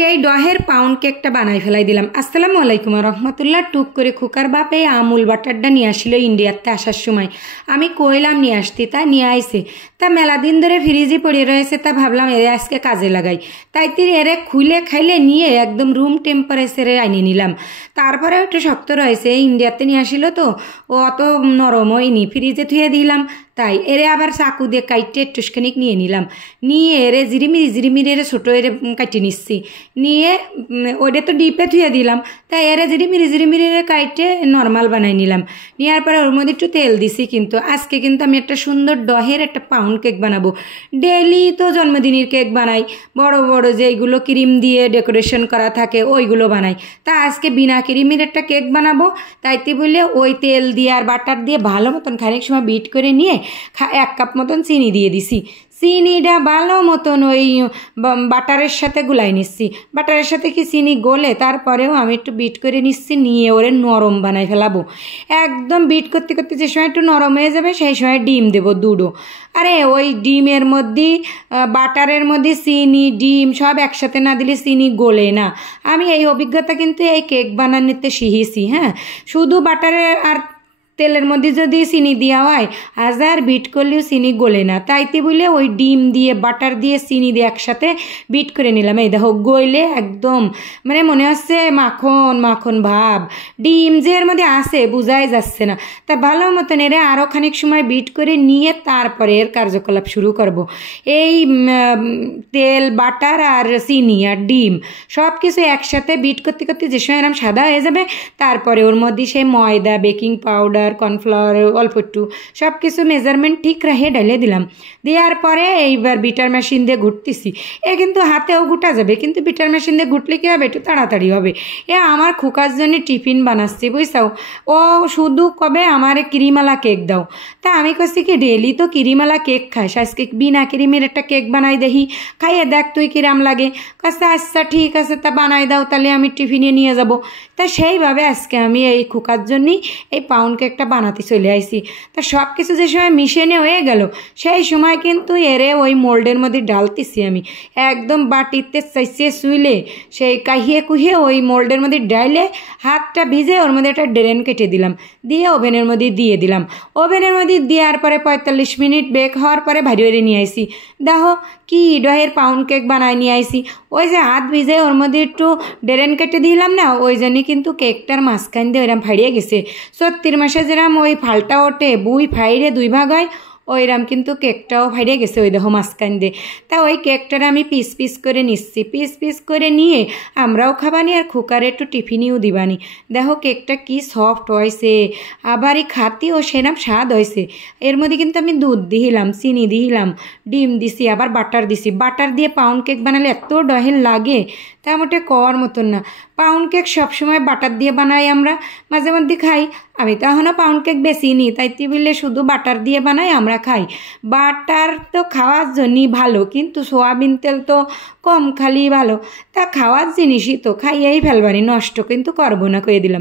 আজকে এই ডহের পাউন্ড কেকটা বানাই ফেলাই দিলাম। আসসালামু আলাইকুম রহমতুল্লাহ। টুক করে খুকার বাপ এই আমুল বাটারটা নিয়ে আসছিল ইন্ডিয়াতে আসার সময়। আমি কইলাম নিয়ে আসতি, তা নিয়ে আইসে। তা মেলা দিন ধরে ফ্রিজে পড়ে রয়েছে, তা ভাবলাম এরে আজকে কাজে লাগাই। তাই এরে খুলে খাইলে নিয়ে একদম রুম টেম্পারেচারে আনিয়ে নিলাম। তারপরে একটু শক্ত রয়েছে, ইন্ডিয়াতে নিয়ে আসিল তো, ও অত নরম হয়নি, ফ্রিজে থুয়ে দিলাম। তাই এরে আবার চাকু দিয়ে কাইটে একটুখানিক নিয়ে নিলাম, নিয়ে এরে জিরিমিরি এরে ছোটো এরে কাটিয়ে নিচ্ছি, নিয়ে ওইটা তো ডিপে ধুয়ে দিলাম। তাই এরে জিরিমিরি এরে কাইটে নর্মাল বানাই নিলাম। নেওয়ার পরে ওর মধ্যে একটু তেল দিছি। কিন্তু আজকে কিন্তু আমি একটা সুন্দর ডহের একটা পাউন্ড কেক বানাবো। ডেলি তো জন্মদিনের কেক বানাই, বড় বড় যেইগুলো ক্রিম দিয়ে ডেকোরেশন করা থাকে ওইগুলো বানাই। তা আজকে বিনা ক্রিমের একটা কেক বানাবো। তাইতে বলে ওই তেল দিয়ে আর বাটার দিয়ে ভালো মতন খানিক সময় বিট করে নিয়ে 1 কাপ মতন চিনি দিয়ে দিছি। চিনিটা ভালো মতন ওই বাটারের সাথে গুলাই নিচ্ছি। বাটারের সাথে কি চিনি গলে তারপরেও আমি একটু বিট করে নিচ্ছি, নিয়ে ওরে নরম বানাই ফেলাবো। একদম বিট করতে করতে যে সময় একটু নরম হয়ে যাবে সেই সময় ডিম দেবো 2টো। আরে ওই ডিমের মধ্যে বাটারের মধ্যে চিনি ডিম সব একসাথে না দিলে চিনি গলে না। আমি এই অভিজ্ঞতা কিন্তু এই কেক বানানোতে শিখেছি। হ্যাঁ, শুধু বাটারের আর তেলের মধ্যে যদি চিনি দেওয়া হয় 1000 বিট করলেও চিনি গলে না। তাইতে বলে ওই ডিম দিয়ে বাটার দিয়ে চিনি দিয়ে একসাথে বিট করে নিলাম। এই দেখো গইলে একদম মানে মনে হচ্ছে মাখন মাখন ভাব, ডিম যে এর মধ্যে আসে বোঝাই যাচ্ছে না। তা ভালো মতন এর আরও খানিক সময় বিট করে নিয়ে তারপরে এর কার্যকলাপ শুরু করব। এই তেল বাটার আর চিনি আর ডিম সব কিছু একসাথে বিট করতে করতে যে সময় এরকম সাদা হয়ে যাবে, তারপরে ওর মধ্যে সেই ময়দা বেকিং পাউডার কর্নফ্লাওয়ার অল্প একটু সব কিছু মেজারমেন্ট ঠিক রেখে ঢেলে দিলাম। দেওয়ার পরে এইবার বিটার মেশিন দিয়ে ঘুরতেছি। কিন্তু হাতেও ঘুটা যাবে, কিন্তু বিটার মেশিন দিয়ে ঘুটলে কী হবে, একটু তাড়াতাড়ি হবে। আমার খোকার জন্য টিফিন বানাচ্ছি বুঝছাও। ও শুধু কবে আমারে ক্রিমালা কেক দাও। তা আমি কছি কি ডেলি তো ক্রিমালা কেক খাস, আজকে বিনা ক্রিমের একটা কেক বানাই দেখি, খাইয়ে দেখ তুই কিরাম লাগে। কাছে আচ্ছা ঠিক আছে, তা বানাই দাও, তাহলে আমি টিফিনে নিয়ে যাব। তা সেইভাবে আজকে আমি এই খোকার জন্যই এই পাউন্ড কেকটা বানাতে চলে আইছি। তা সব কিছু যে সময় মিশেনে হয়ে গেল সেই সময় কিন্তু এরে ওই মোল্ডের মধ্যে ডালতেছি আমি। একদম বাটিতে চাইছে শুইলে সেই কাহিয়ে কুহিয়ে ওই মোল্ডের মধ্যে ডাইলে হাতটা ভিজে ওর মধ্যে একটা ড্রেন কেটে দিলাম, দিয়ে ওভেনের মধ্যে দিয়ে দিলাম। ওভেনের মধ্যে দেওয়ার পরে 45 মিনিট বেক হওয়ার পরে ভারী ভারী নিয়ে আইসি। দেখো কি ডহের পাউন্ড কেক বানায় নিয়ে আইসি। ওই যে হাত ভিজে ওর মধ্যে একটু ড্রেন কেটে দিলাম না, ওই জন্যই কিন্তু কেকটার মাঝখান দিয়ে ওইরকম ফাড়িয়ে গেছে। 34 মাসে যেরকম ওই ফালটা ওঠে বুই ফাইড়ে 2 ভাগ হয়, ওইরকম কিন্তু কেকটাও ফাইড়ে গেছে ওই দেখো মাঝখান দিয়ে। তা ওই কেকটার আমি পিস পিস করে নিচ্ছি। পিস পিস করে নিয়ে আমরাও খাবানি আর খুকারে একটু টিফিনেও দিবানি। দেখো কেকটা কি সফট হয়েছে, আবার এই খাতিও সেরকম স্বাদ হয়েছে। এর মধ্যে কিন্তু আমি দুধ দিলাম, চিনি দিলাম, ডিম দিছি, আবার বাটার দিছি। বাটার দিয়ে পাউন্ড কেক বানালে এত ডহেল লাগে তা মোটে কওয়ার মতন না। পাউন্ড কেক সবসময় বাটার দিয়ে বানাই, আমরা মাঝে মধ্যে খাই। আমি তো এখনও পাউন্ড কেক বেশি নিই, তাই বললে শুধু বাটার দিয়ে বানাই আমরা খাই। বাটার তো খাওয়ার জন্যই ভালো, কিন্তু সোয়াবিন তেল তো কম খালি ভালো। তা খাওয়ার জিনিসই তো খাইয়েই ফেলবানি, নষ্ট কিন্তু করবো না কয়ে দিলাম।